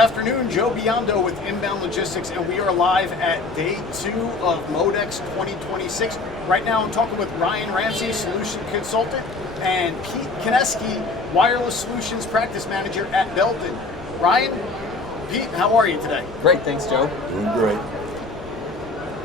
afternoon, Joe Biondo with Inbound Logistics, and we are live at day 2 of MODEX 2026. Right now I'm talking with Ryan Ramsey, Solution Consultant, and Pete Kneski, Wireless Solutions Practice Manager at Belden. Ryan, Pete, how are you today? Great, thanks Joe. Doing great.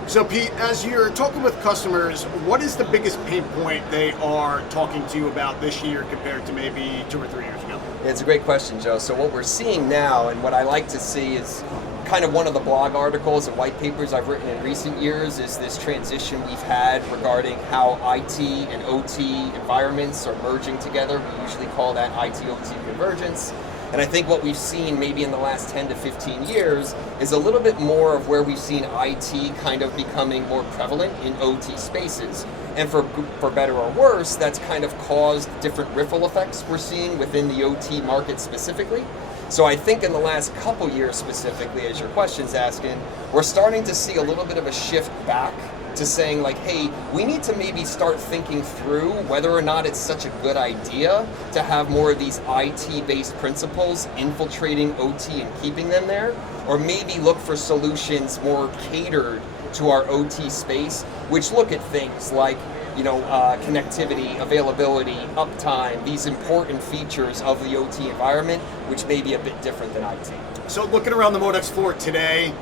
So Pete, as you're talking with customers, what is the biggest pain point they are talking to you about this year compared to maybe 2 or 3 years ago? It's a great question, Joe. So what we're seeing now, and what I like to see is kind of one of the blog articles and white papers I've written in recent years is this transition we've had regarding how IT and OT environments are merging together. We usually call that IT-OT convergence. And I think what we've seen maybe in the last 10 to 15 years is a little bit more of where we've seen IT kind of becoming more prevalent in OT spaces. And for better or worse, that's kind of caused different ripple effects we're seeing within the OT market specifically. So I think in the last couple years specifically, as your question's asking, we're starting to see a little bit of a shift back to saying like, hey, we need to maybe start thinking through whether or not it's such a good idea to have more of these IT-based principles infiltrating OT and keeping them there, or maybe look for solutions more catered to our OT space, which look at things like connectivity, availability, uptime, these important features of the OT environment, which may be a bit different than IT. So looking around the MODEX floor today,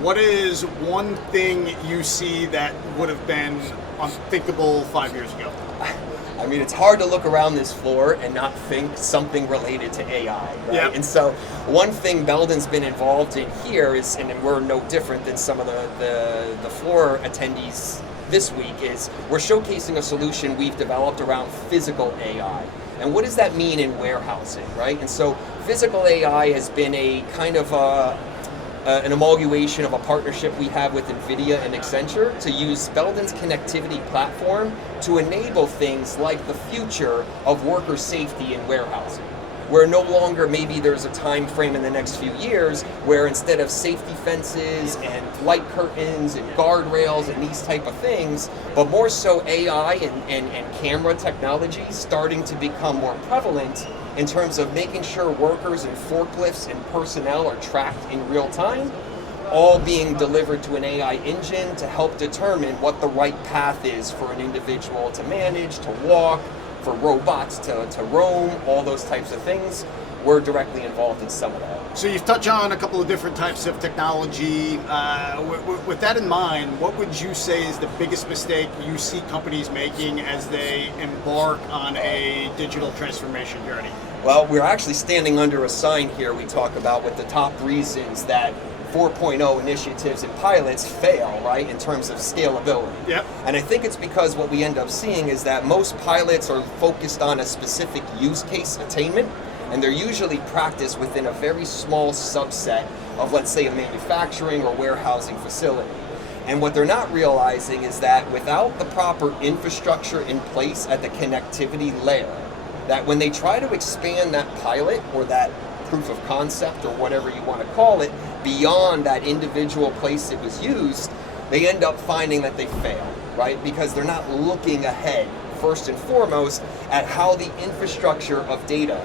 what is one thing you see that would have been unthinkable 5 years ago? I mean, it's hard to look around this floor and not think something related to AI, right? Yep. And so one thing Belden's been involved in here is, and we're no different than some of the floor attendees this week, is we're showcasing a solution we've developed around physical AI. And what does that mean in warehousing, right? And so physical AI has been a kind of an amalgamation of a partnership we have with NVIDIA and Accenture to use Belden's connectivity platform to enable things like the future of worker safety in warehousing, where no longer maybe there's a time frame in the next few years where instead of safety fences and light curtains and guardrails and these type of things, but more so AI and camera technology starting to become more prevalent in terms of making sure workers and forklifts and personnel are tracked in real time, all being delivered to an AI engine to help determine what the right path is for an individual to manage, to walk, for robots to roam, all those types of things. We're directly involved in some of that. So you've touched on a couple of different types of technology. With that in mind, what would you say is the biggest mistake you see companies making as they embark on a digital transformation journey? Well, we're actually standing under a sign here we talk about with the top reasons that 4.0 initiatives and pilots fail, right, in terms of scalability. Yep. And I think it's because what we end up seeing is that most pilots are focused on a specific use case attainment, and they're usually practiced within a very small subset of, let's say, a manufacturing or warehousing facility. And what they're not realizing is that without the proper infrastructure in place at the connectivity layer, that when they try to expand that pilot or that proof of concept or whatever you want to call it beyond that individual place it was used, they end up finding that they fail, right? Because they're not looking ahead, first and foremost, at how the infrastructure of data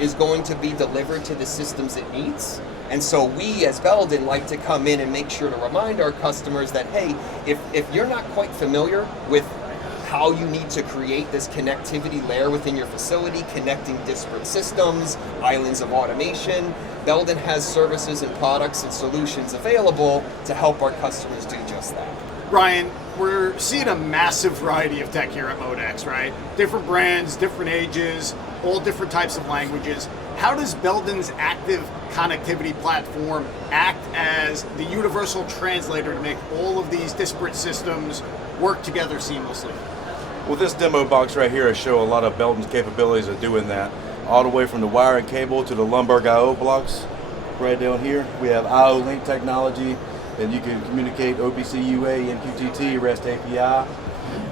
is going to be delivered to the systems it needs. And so we as Belden like to come in and make sure to remind our customers that, hey, if you're not quite familiar with how you need to create this connectivity layer within your facility, connecting disparate systems, islands of automation, Belden has services and products and solutions available to help our customers do just that. Ryan, we're seeing a massive variety of tech here at MODEX, right? Different brands, different ages, all different types of languages. How does Belden's active connectivity platform act as the universal translator to make all of these disparate systems work together seamlessly? Well, this demo box right here will show a lot of Belden's capabilities of doing that, all the way from the wire and cable to the Lumberg I/O blocks. Right down here, we have I/O link technology, and you can communicate OPC UA, MQTT, REST API,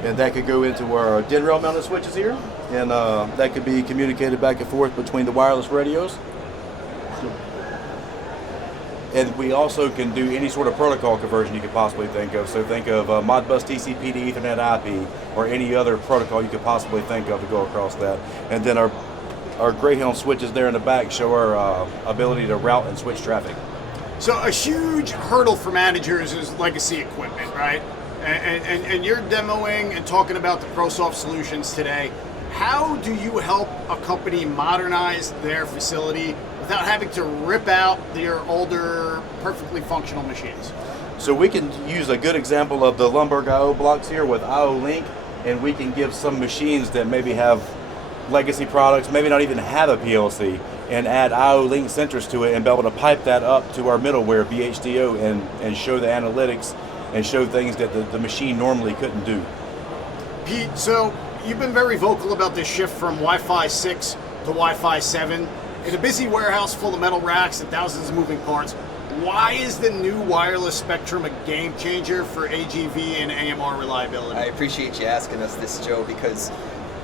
and that could go into our DIN rail mounted switches here, and that could be communicated back and forth between the wireless radios. And we also can do any sort of protocol conversion you could possibly think of. So think of Modbus TCP to Ethernet IP, or any other protocol you could possibly think of to go across that. And then our our Greyhound switches there in the back show our ability to route and switch traffic. So a huge hurdle for managers is legacy equipment, right? And you're demoing and talking about the ProSoft solutions today. How do you help a company modernize their facility without having to rip out their older, perfectly functional machines? So we can use a good example of the Lumberg IO blocks here with IO Link, and we can give some machines that maybe have legacy products, maybe not even have a PLC, and add IO Link sensors to it and be able to pipe that up to our middleware, BHDO, and show the analytics and show things that the machine normally couldn't do. Pete, so you've been very vocal about this shift from Wi-Fi 6 to Wi-Fi 7. In a busy warehouse full of metal racks and thousands of moving parts, why is the new wireless spectrum a game changer for AGV and AMR reliability? I appreciate you asking us this, Joe, because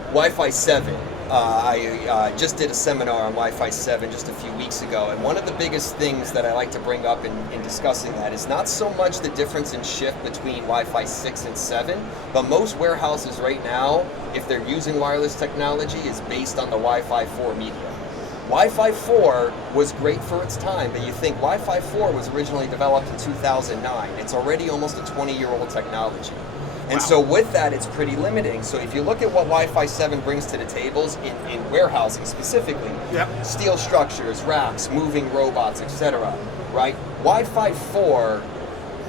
Wi-Fi 7, I just did a seminar on Wi-Fi 7 just a few weeks ago, and one of the biggest things that I like to bring up in discussing that is not so much the difference in shift between Wi-Fi 6 and 7, but most warehouses right now, if they're using wireless technology, is based on the Wi-Fi 4 medium. Wi-Fi 4 was great for its time, but you think Wi-Fi 4 was originally developed in 2009. It's already almost a 20-year-old technology. And so with that, it's pretty limiting. So if you look at what Wi-Fi 7 brings to the tables in warehousing specifically, steel structures, racks, moving robots, etc., right? Wi-Fi 4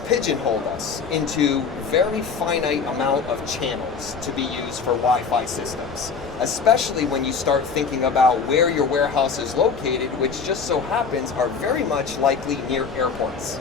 pigeonholed us into very finite amount of channels to be used for Wi-Fi systems, especially when you start thinking about where your warehouse is located, which just so happens are very much likely near airports.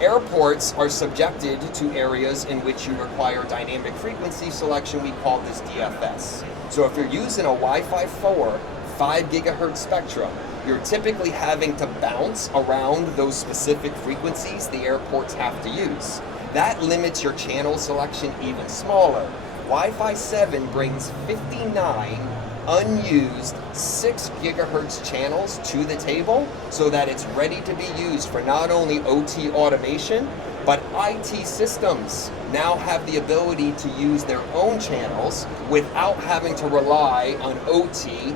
Airports are subjected to areas in which you require dynamic frequency selection. We call this DFS. So if you're using a Wi-Fi 4 5 gigahertz spectrum, you're typically having to bounce around those specific frequencies the airports have to use. That limits your channel selection even smaller. Wi-Fi 7 brings 59 unused 6 gigahertz channels to the table so that it's ready to be used for not only OT automation, but IT systems now have the ability to use their own channels without having to rely on OT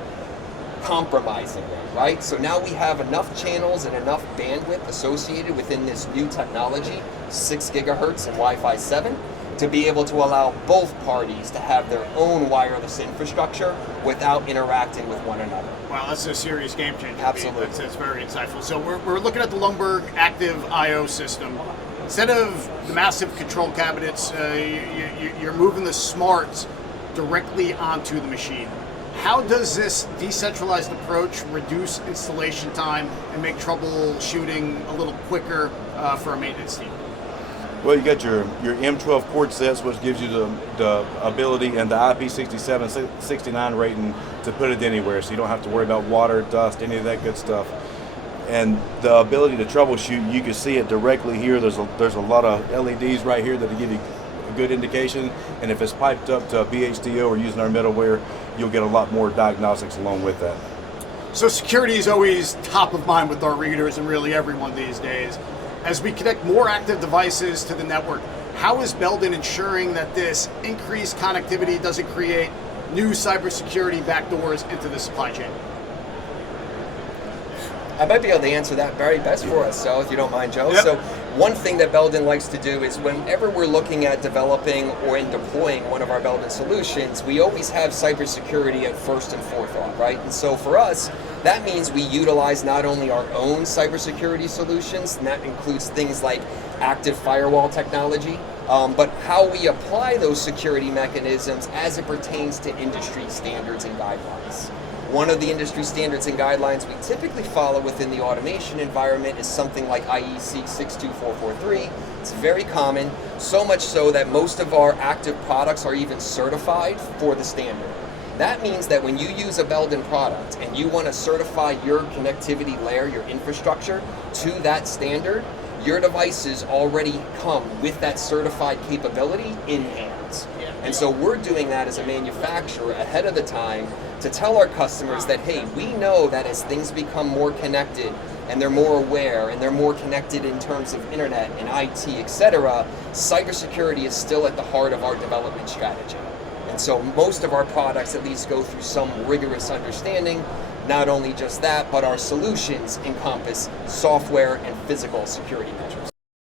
compromising them, right? So now we have enough channels and enough bandwidth associated within this new technology, 6 gigahertz and Wi-Fi 7, to be able to allow both parties to have their own wireless infrastructure without interacting with one another. Wow, that's a serious game changer. Absolutely. That's very insightful. So we're looking at the Lumberg Active I/O system. Instead of the massive control cabinets, you're moving the smarts directly onto the machine. How does this decentralized approach reduce installation time and make troubleshooting a little quicker for a maintenance team? Well, you got your M12 port sets, which gives you the ability and the IP67, 69 rating to put it anywhere, so you don't have to worry about water, dust, any of that good stuff. And the ability to troubleshoot, you can see it directly here. There's a lot of LEDs right here that give you a good indication, and if it's piped up to BHDO or using our middleware, you'll get a lot more diagnostics along with that. So security is always top of mind with our readers and really everyone these days. As we connect more active devices to the network, how is Belden ensuring that this increased connectivity doesn't create new cybersecurity backdoors into the supply chain? I might be able to answer that very best for us, so if you don't mind, Joe. Yep. So one thing that Belden likes to do is whenever we're looking at developing or in deploying one of our Belden solutions, we always have cybersecurity at first and forethought, right? And so for us, that means we utilize not only our own cybersecurity solutions, and that includes things like active firewall technology, but how we apply those security mechanisms as it pertains to industry standards and guidelines. One of the industry standards and guidelines we typically follow within the automation environment is something like IEC 62443. It's very common, so much so that most of our active products are even certified for the standard. That means that when you use a Belden product and you want to certify your connectivity layer, your infrastructure, to that standard, your devices already come with that certified capability in hands. And so we're doing that as a manufacturer ahead of the time to tell our customers that, hey, we know that as things become more connected and they're more aware and they're more connected in terms of internet and IT, etc., cybersecurity is still at the heart of our development strategy. And so most of our products at least go through some rigorous understanding. Not only just that, but our solutions encompass software and physical security measures.